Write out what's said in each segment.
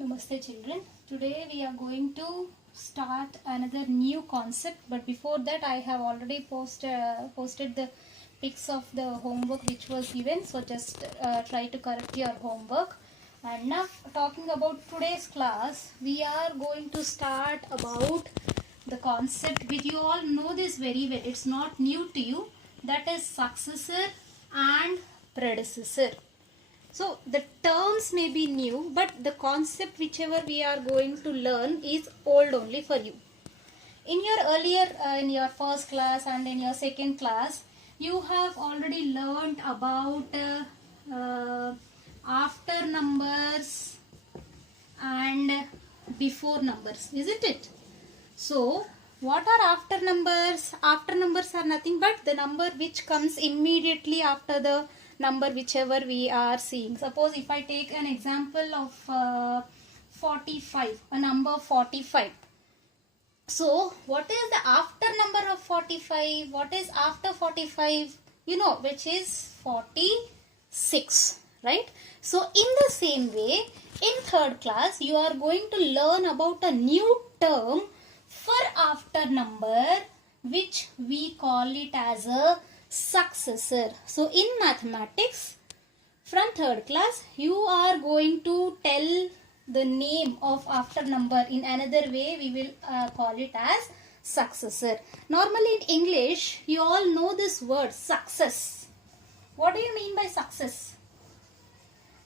Namaste children. Today we are going to start another new concept, but before that I have already posted the pics of the homework which was given, so just try to correct your homework. And now talking about today's class, we are going to start about the concept which you all know this very well. It's not new to you, that is successor and predecessor. So the terms may be new, but the concept whichever we are going to learn is old only for you. In your earlier, in your first class and in your second class, you have already learned about after numbers and before numbers, isn't it? So what are after numbers? After numbers are nothing but the number which comes immediately after the number whichever we are seeing. Suppose if I take an example of 45, a number 45. So what is the after number of 45? What is after 45? You know, which is 46, right? So in the same way, in third class, you are going to learn about a new term for after number, which we call it as a successor. So in mathematics, from third class, you are going to tell the name of after number. In another way, we will call it as successor. Normally in English, you all know this word success. What do you mean by success?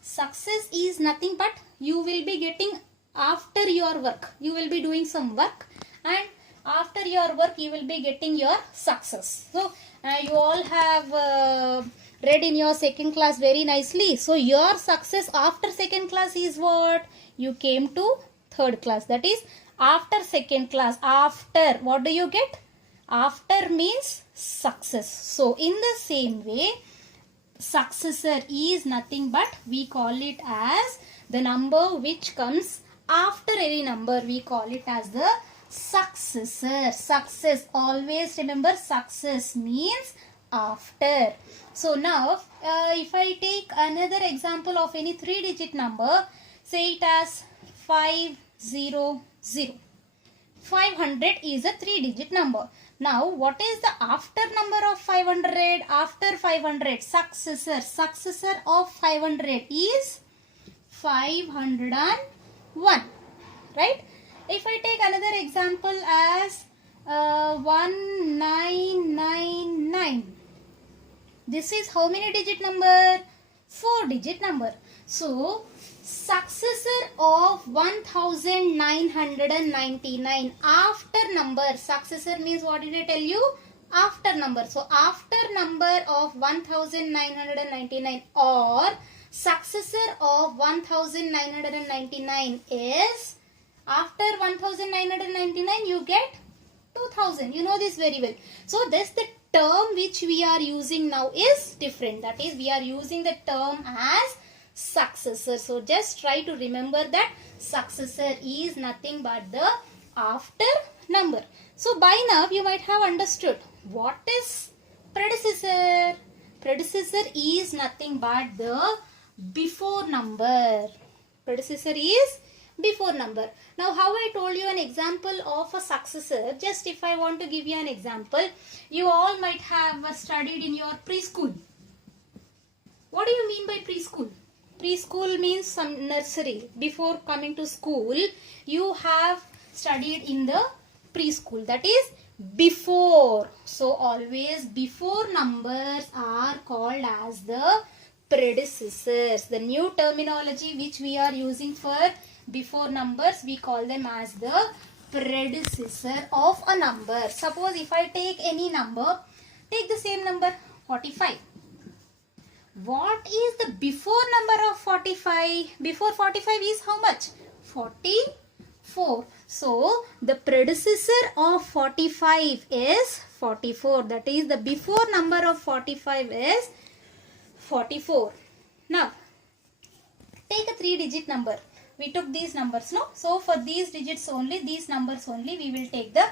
Success is nothing but you will be getting after your work. You will be doing some work, and after your work you will be getting your success. So you all have read in your second class very nicely. So your success after second class is what? You came to third class. That is after second class. After, what do you get? After means success. So in the same way, successor is nothing but we call it as the number which comes after any number. We call it as the successor. Success, always remember, success means after. So now if I take another example of any 3-digit number, say it as 500. 500 is a 3-digit number. Now what is the after number of 500? After 500, successor. Successor of 500 is 501, right? If I take another example as 1999, this is how many digit number? 4-digit number. So successor of 1999, after number. Successor means, what did I tell you? After number. So after number of 1999 or successor of 1999 is, after 1999 you get 2000. You know this very well. So this, the term which we are using now is different. That is, we are using the term as successor. So just try to remember that successor is nothing but the after number. So by now you might have understood what is predecessor. Predecessor is nothing but the before number. Predecessor is before number. Now how I told you an example of a successor, just if I want to give you an example, you all might have studied in your preschool. What do you mean by preschool? Preschool means some nursery. Before coming to school, you have studied in the preschool. That is before. So always before numbers are called as the predecessors. The new terminology which we are using for before numbers, we call them as the predecessor of a number. Suppose if I take any number, take the same number 45. What is the before number of 45? Before 45 is how much? 44. So the predecessor of 45 is 44. That is, the before number of 45 is 44. Now take a 3-digit number. We took these numbers, no? So for these digits only, these numbers only, we will take the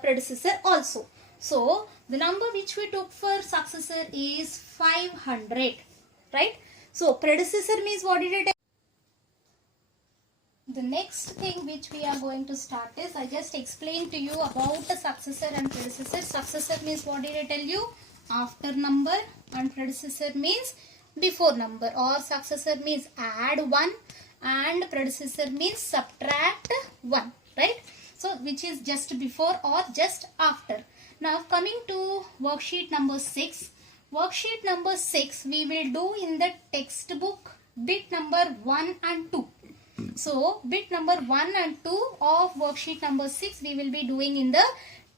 predecessor also. So the number which we took for successor is 500, right? So predecessor means, what did I tell? The next thing which we are going to start is, I just explained to you about the successor and predecessor. Successor means, what did I tell you? After number, and predecessor means before number, or successor means add 1 and predecessor means subtract 1, right? So which is just before or just after. Now coming to worksheet number 6. Worksheet number 6 we will do in the textbook bit number 1 and 2. So bit number 1 and 2 of worksheet number 6 we will be doing in the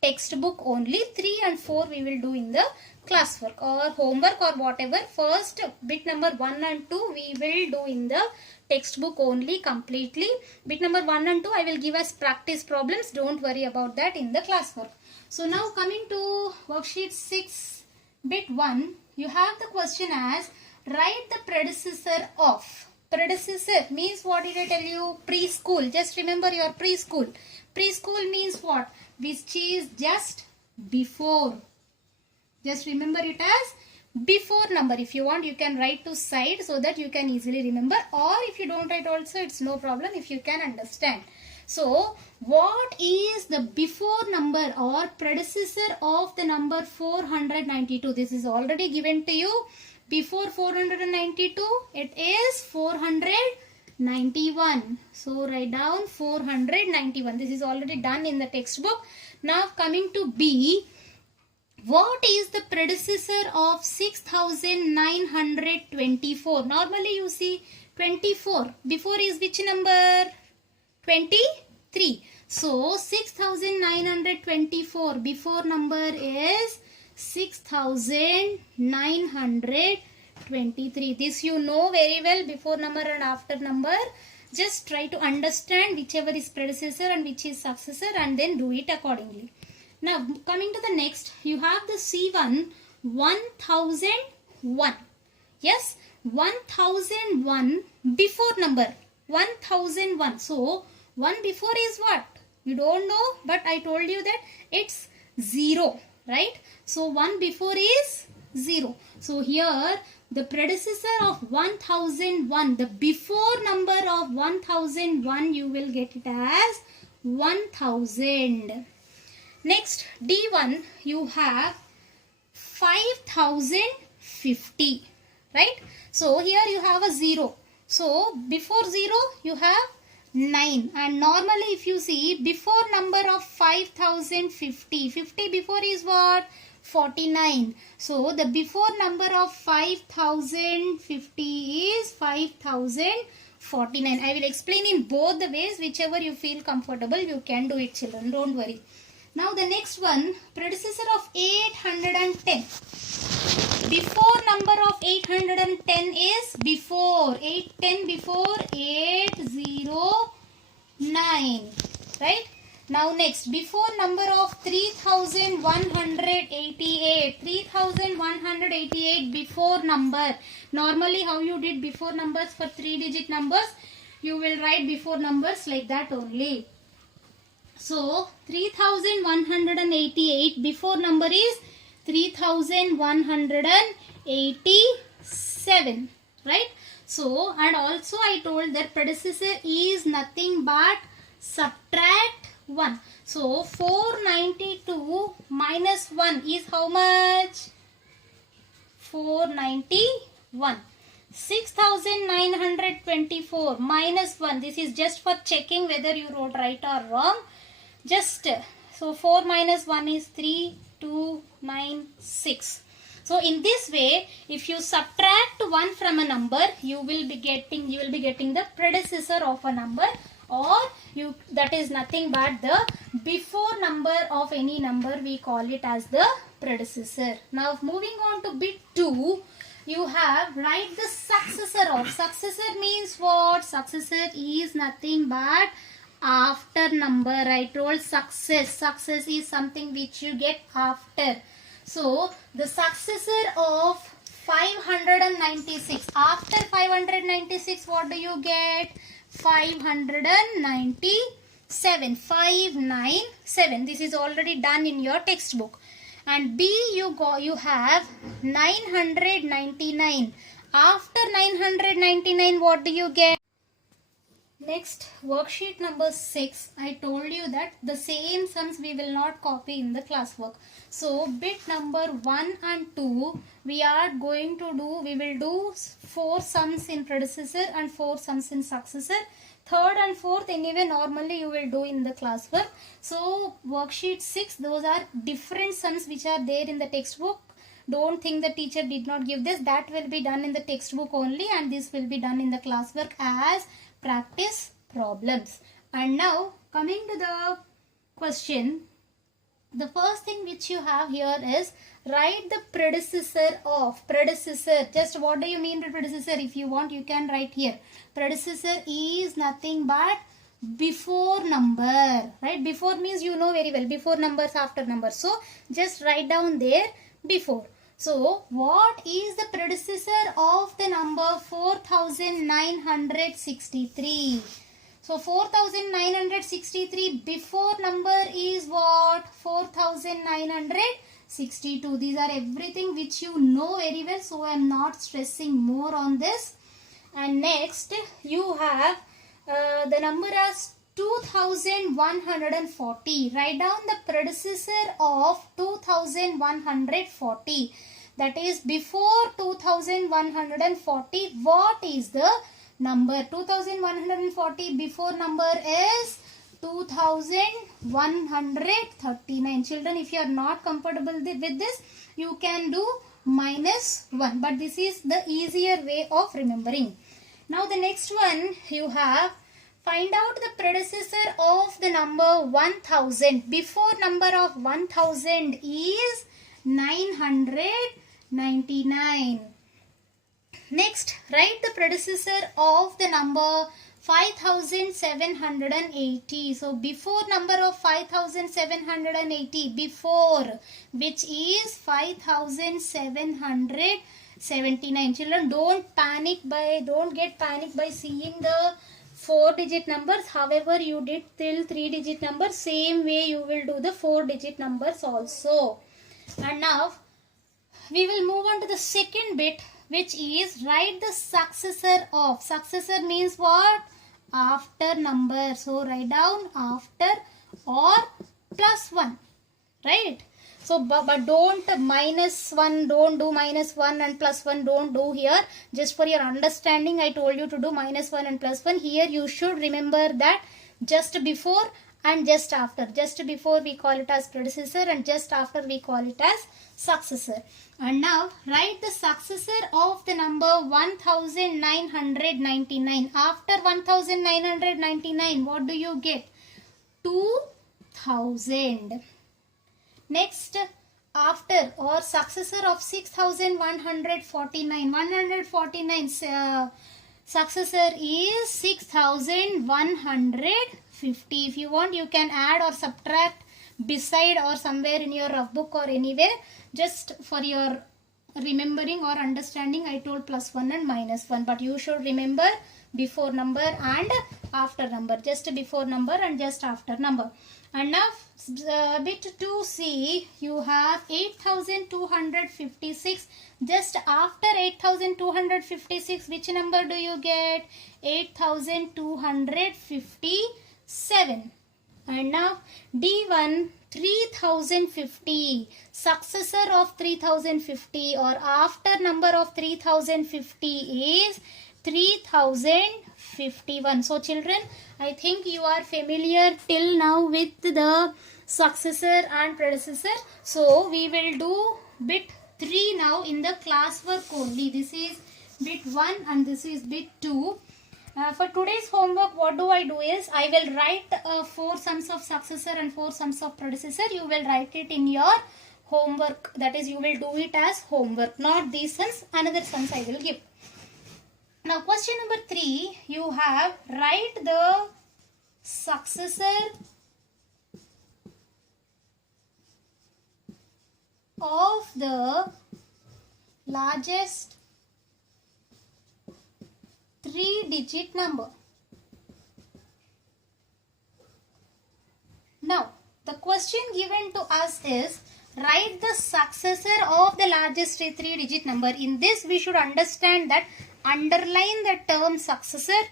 textbook only. 3 and 4 we will do in the classwork or homework or whatever. First bit number 1 and 2 we will do in the textbook only completely. Bit number 1 and 2 I will give as practice problems. Don't worry about that in the classwork. So now coming to worksheet 6 bit 1, you have the question as write the predecessor of. Predecessor means, what did I tell you? Preschool. Just remember your preschool. Preschool means what? Which is just before. Just remember it as before number. If you want, you can write to side so that you can easily remember, or if you don't write also, it's no problem if you can understand. So what is the before number or predecessor of the number 492? This is already given to you. Before 492, it is 491. So write down 491. This is already done in the textbook. Now coming to B. What is the predecessor of 6924? Normally you see 24. Before is which number? 23. So 6924. Before number is 6923. This you know very well, before number and after number. Just try to understand whichever is predecessor and which is successor and then do it accordingly. Now coming to the next, you have the C1 1001. Yes, 1001 before number 1001. So 1 before is what? You don't know, but I told you that it's 0. Right? So 1 before is 0. So here the predecessor of 1001, the before number of 1001, you will get it as 1000. Next D1, you have 5050. Right? So here you have a 0. So before 0 you have 9, and normally if you see before number of 5050, 50 before is what? 49. So the before number of 5050 is 5049. I will explain in both the ways, whichever you feel comfortable you can do it, children, don't worry. Now the next one, predecessor of 810. Before number of 810 is before 810, before 809, right? Now next, before number of 3188, 3188 before number. Normally how you did before numbers for 3-digit numbers, you will write before numbers like that only. So 3188 before number is 3187, right? So, and also I told that predecessor is nothing but subtract 1. So 492 minus 1 is how much? 491. 6924 minus 1. This is just for checking whether you wrote right or wrong. Just so 4 minus 1 is 3, 2, 9, 6. So in this way, if you subtract 1 from a number, you will be getting the predecessor of a number, or that is nothing but the before number of any number. We call it as the predecessor. Now moving on to bit 2, you have write the successor of. Successor means what? Successor is nothing but after number. I told success is something which you get after. So the successor of 596, after 596 what do you get? 597. 597. This is already done in your textbook. And B, you have 999. After 999 what do you get? Next, worksheet number 6. I told you that the same sums we will not copy in the classwork. So, bit number 1 and 2, we will do 4 sums in predecessor and 4 sums in successor. Third and fourth, anyway, normally you will do in the classwork. So, worksheet 6, those are different sums which are there in the textbook. Don't think the teacher did not give this. That will be done in the textbook only, and this will be done in the classwork as practice problems. And now coming to the question, the first thing which you have here is write the predecessor of predecessor. Just what do you mean by predecessor? If you want, you can write here. Predecessor is nothing but before number, right? Before means you know very well, before numbers, after numbers. So just write down there before. So what is the predecessor of the number 4963? So 4963 before number is what? 4962. These are everything which you know very well, so I am not stressing more on this. And next you have the number as 2140. Write down the predecessor of 2140. That is before 2140. What is the number? 2140 before number is 2139. Children, if you are not comfortable with this, you can do -1. But this is the easier way of remembering. Now the next one you have, find out the predecessor of the number 1000. Before number of 1000 is 999. Next, write the predecessor of the number 5780. So before number of 5780, before, which is 5779. Children, don't get panicked by seeing the 4-digit numbers. However you did till 3-digit numbers, same way you will do the 4-digit numbers also. And now we will move on to the second bit, which is write the successor of. Successor means what? After number. So write down after or +1, right? So but don't -1, don't do -1 and +1, don't do here. Just for your understanding, I told you to do -1 and +1. Here you should remember that just before and just after. Just before we call it as predecessor, and just after we call it as successor. And now write the successor of the number 1999. After 1999, what do you get? 2000. Next, after or successor of 6149. 149 successor is 6150. If you want, you can add or subtract beside or somewhere in your rough book or anywhere. Just for your remembering or understanding, I told +1 and -1. But you should remember before number and after number. Just before number and just after number. And now bit 2C, you have 8256. Just after 8256, which number do you get? 8257. And now D1, 3050. Successor of 3050 or after number of 3050 is 3051. So children, I think you are familiar till now with the successor and predecessor. So we will do bit 3 now in the classwork only. This is bit 1 and this is bit 2. For today's homework, what do I do is, I will write 4 sums of successor and 4 sums of predecessor. You will write it in your homework. That is, you will do it as homework. Not these sums, another sums I will give. Now question number 3, you have write the successor of the largest 3-digit number. Now the question given to us is write the successor of the largest 3-digit number. In this we should understand that underline the term successor